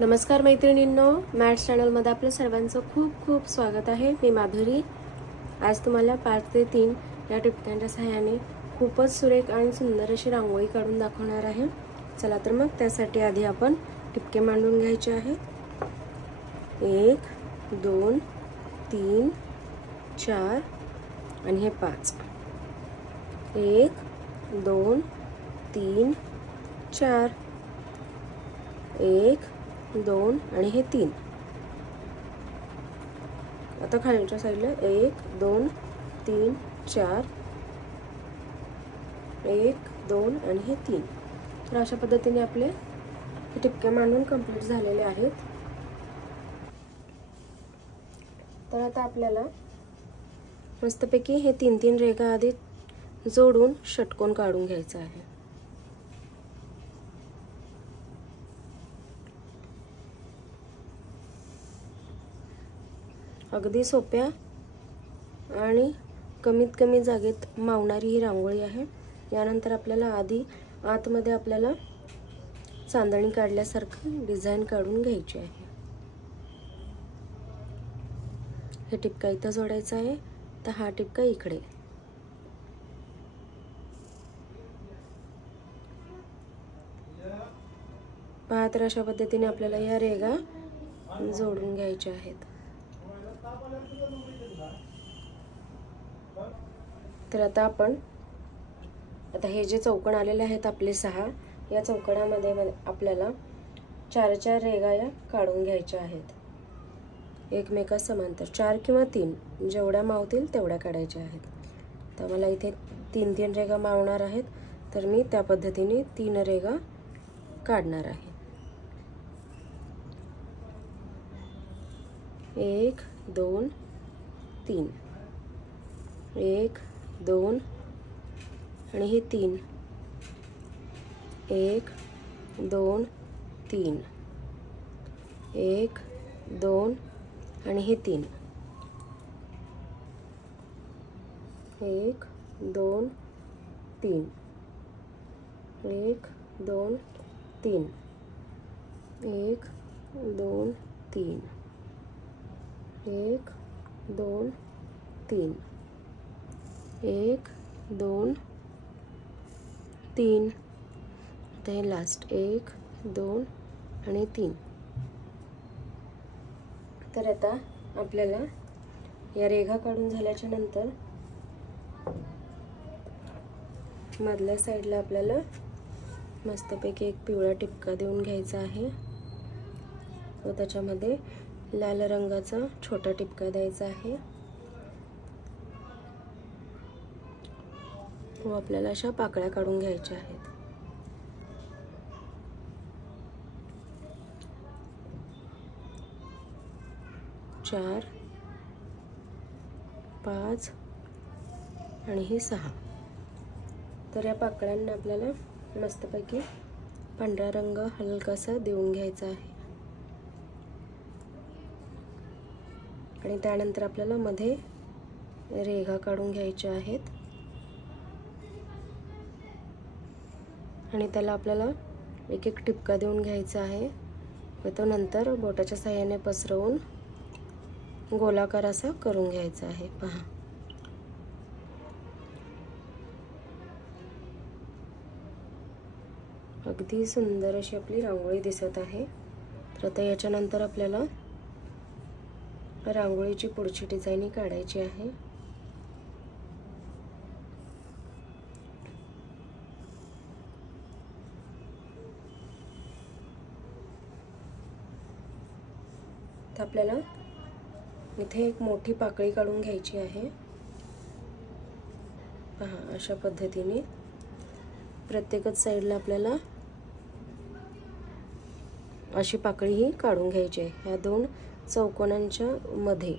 नमस्कार मैत्रिणींनो, मॅथ्स चॅनलमध्ये आपलं सर्वांचं खूप खूप स्वागत आहे। मी माधुरी आज तुम्हाला 5 ते 3 या टिपक्यांच्या सहाय्याने खूपच सुरेख आणि सुंदर अशी रांगोळी काढून दाखवणार आहे। चला तर मग त्यासाठी आधी आपण टिपके मांडून घ्यायचे आहेत। 1 2 3 4 आणि हे 5। 1 2 3 4 1 2 आणि हे 3। आता खालच्या साईडला 1 2 3 4 1 2 आणि हे 3। तर अशा पद्धतीने आपले टिपके मांडून कंप्लीट झालेले आहेत। तर आता आपल्याला मस्तपैकी हे 3-3 रेघा आधी जोडून षटकोन काढून घ्यायचा आहे। अगदी सोप्या आणि कमीत कमी जागेत मावणारी ही रांगोळी आहे। यानंतर आपल्याला आधी आतमध्ये आपल्याला चांदणी काढल्यासारखं डिझाइन काढून घ्यायची आहे। हे टिपका इथं जोडायचा आहे, तर हा टिपका इकडे। पहा तर अशा पद्धतीने आपल्याला या रेघा जोडून घ्यायच्या आहेत। तर आता हे जे चौकोन आलेले आहेत आपले 6, या चौकोनामध्ये आपल्याला 4-4 रेघा या काढून घ्यायच्या आहेत। एकमेका समांतर 4 किंवा 3 जेवढ्या मावतील तेवढ्या काढायच्या आहेत। तर मला इथे 3-3 रेघा मावणार आहेत, तर मी त्या पद्धतीने 3 रेघा काढणार आहे। 1 2 3 1 2 आणि हे 3 1 2 3 1 2 आणि हे 3 1 2 3 1 2 3 1 2 3 1 2 3 1 2 3 आता हे लास्ट 1 2 आणि 3। तर आता आपल्याला या रेघा काढून झाल्याच्या नंतर मधल्या साईडला आपल्याला मस्तपैकी एक पिवळा टिपका देऊन घ्यायचा आहे व त्याच्यामध्ये लाल रंगाचा छोटा टिपका द्यायचा आहे व आपल्याला अशा पाकळ्या काढून घ्यायच्या आहेत। चार 5 आणि हे 6। तर या पाकळ्यांना आपल्याला मस्तपैकी पांढरा रंग हलकासा देऊन घ्यायचा आहे आणि त्यानंतर आपल्याला मध्ये रेघा काढून घ्यायच्या आहेत आणि त्याला आपल्याला एक एक टिपका देऊन घ्यायचा आहे व तो नंतर बोटाच्या साहाय्याने पसरवून गोलाकार असा करून घ्यायचा आहे। पहा अगदी सुंदर अशी आपली रांगोळी दिसत आहे। तर आता याच्यानंतर आपल्याला रांगोळीची पुढची डिझाइन काढायची आहे। तर आपल्याला इथे एक मोठी पाकळी काढून घ्यायची आहे। पहा अशा पद्धतीने प्रत्येकच साईडला आपल्याला अशी पाकळी ही काढून घ्यायची आहे ह्या 2 चौकोनांच्या मध्ये।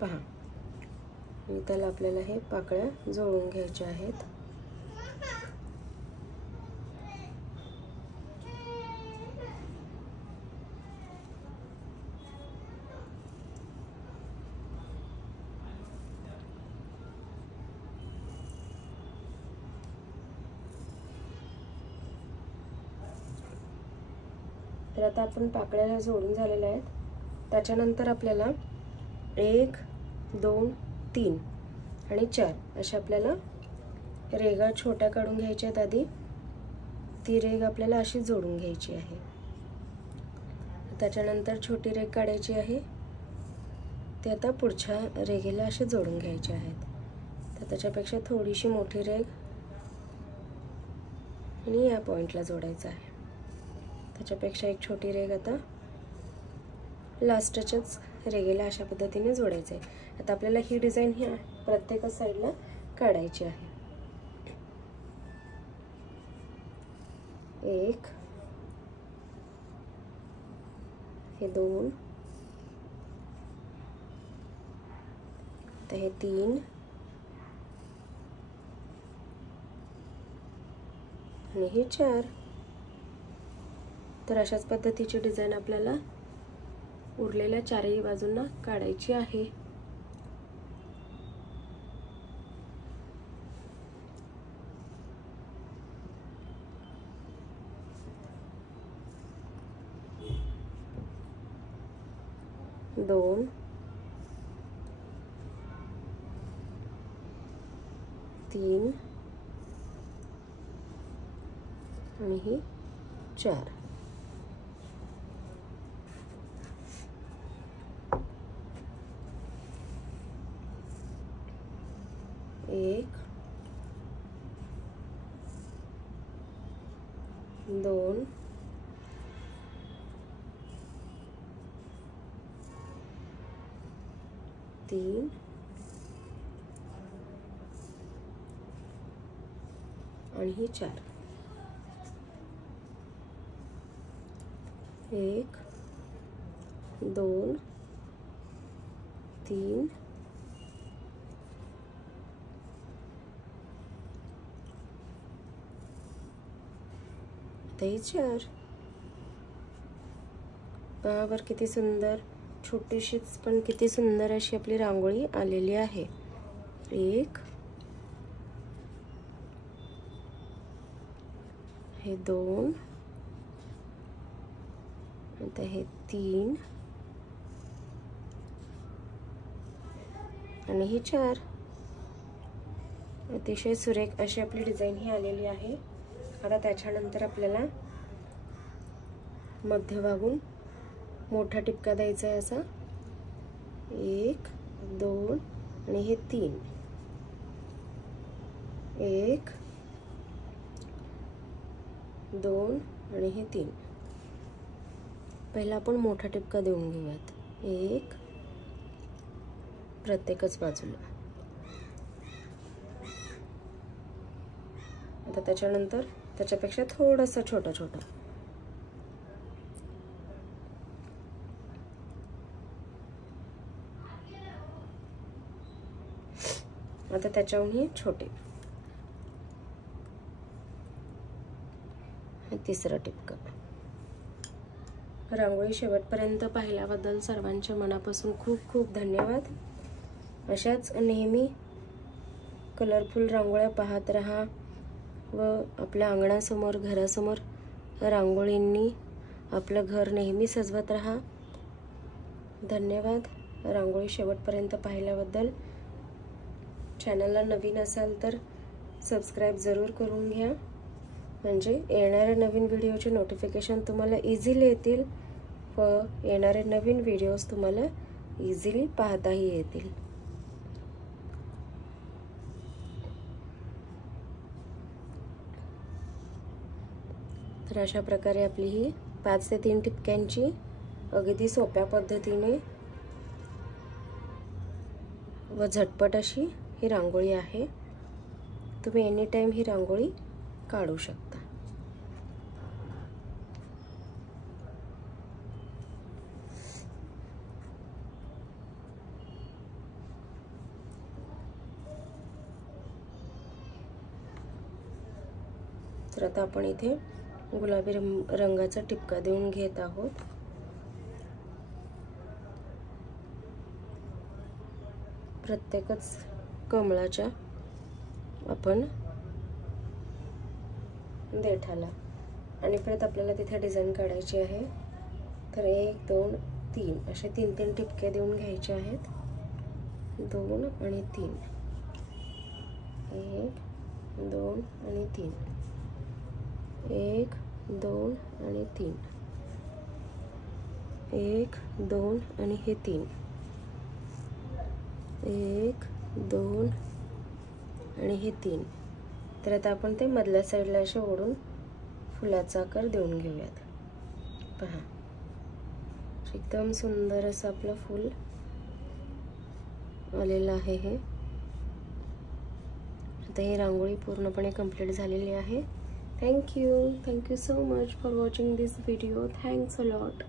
पहा त्याला आपल्याला हे पाकळ्या जोडून घ्यायच्या आहेत। तर आता आपण पाकळ्या जोडून झालेल्या आहेत. त्याच्यानंतर आपल्याला 1 2 3 आणि 4 अशा आपल्याला रेगा छोट्या काढून घ्यायच्या आहेत. आधी ती रेग आपल्याला अशी जोडून घ्यायची आहे. त्याच्यानंतर छोटी रेग काढायची आहे. ते आता पुढच्या रेगेला असे जोडून घ्यायचे आहेत. तर त्याच्यापेक्षा थोडीशी मोठी रेग आणि या पॉइंटला जोडायचं आहे. त्याच्यापेक्षा एक छोटी रेग आता लास्टच्याच रेगेला अशा पद्धतीने जोडायचं आहे. आता आपल्याला ही डिझाईन ही प्रत्येक साईडला काढायची आहे. 1 हे 2 हे 3 आणि हे 4. तर अशाच पद्धतीची डिझाईन आपल्याला उरलेल्या चारही बाजूंना काढायची आहे. दोन 3 आणि ही 4. एक 2 3 आणि ही 4. 1 2 3 ते 4. पहा किती सुंदर, छोटीशीच पण किती सुंदर अशी आपली रांगोळी आलेली आहे. 1 हे 2 आता हे 3 आणि ही 4. अतिशय सुरेख अशी आपली डिझाईन ही आलेली आहे. आता त्याच्यानंतर आपल्याला मध्यभागून मोठा टिपका द्यायचा आहे. असा 1 2 आणि हे 3. 1 2 आणि हे 3. पहिला आपण मोठा टिपका देऊन घेऊयात. 1 प्रत्येकच बाजूला. आता त्याच्यानंतर त्याच्यापेक्षा थोडासा छोटा छोटा. आता त्याच्याहूनही छोटे. तिसरा टिपका. रांगोळी शेवटपर्यंत पाहिल्याबद्दल सर्वांच्या मनापासून खूप खूप धन्यवाद. अशाच नेहमी कलरफुल रांगोळ्या पाहत राहा व आपल्या अंगणासमोर घरासमोर रांगोळींनी आपलं घर नेहमी सजवत राहा. धन्यवाद रांगोळी शेवटपर्यंत पाहिल्याबद्दल. चॅनलला नवीन असाल तर सबस्क्राईब जरूर करून घ्या, म्हणजे येणाऱ्या नवीन व्हिडिओचे नोटिफिकेशन तुम्हाला इझिली येतील व येणारे नवीन व्हिडिओज तुम्हाला इझिली पाहताही येतील. तर अशा प्रकारे आपली ही 5 ते 3 टिपक्यांची अगदी सोप्या पद्धतीने व झटपट अशी ही रांगोळी आहे. तुम्ही एनी टाइम ही रांगोळी काढू शकता. तर आता आपण इथे गुलाबी रंगाचा टिपका देऊन घेत आहोत. प्रत्येकच कमळाच्या आपण देठाला आणि परत आपल्याला तिथे डिझाईन काढायची आहे. तर 1 2 3 असे 3-3 ठिपके देऊन घ्यायचे आहेत. 2 आणि 3, 1 2 आणि 3, 1 2 आणि 3, 1 2 आणि हे 3, 1 2 आणि हे 3. तर आता आपण ते मधल्या साईडला असे ओढून फुलाचा आकार देऊन घेऊयात. पहा, एकदम सुंदर असं आपलं फूल आलेलं आहे. हे आता ही रांगोळी पूर्णपणे कंप्लीट झालेली आहे. Thank you so much for watching this video. Thanks a lot.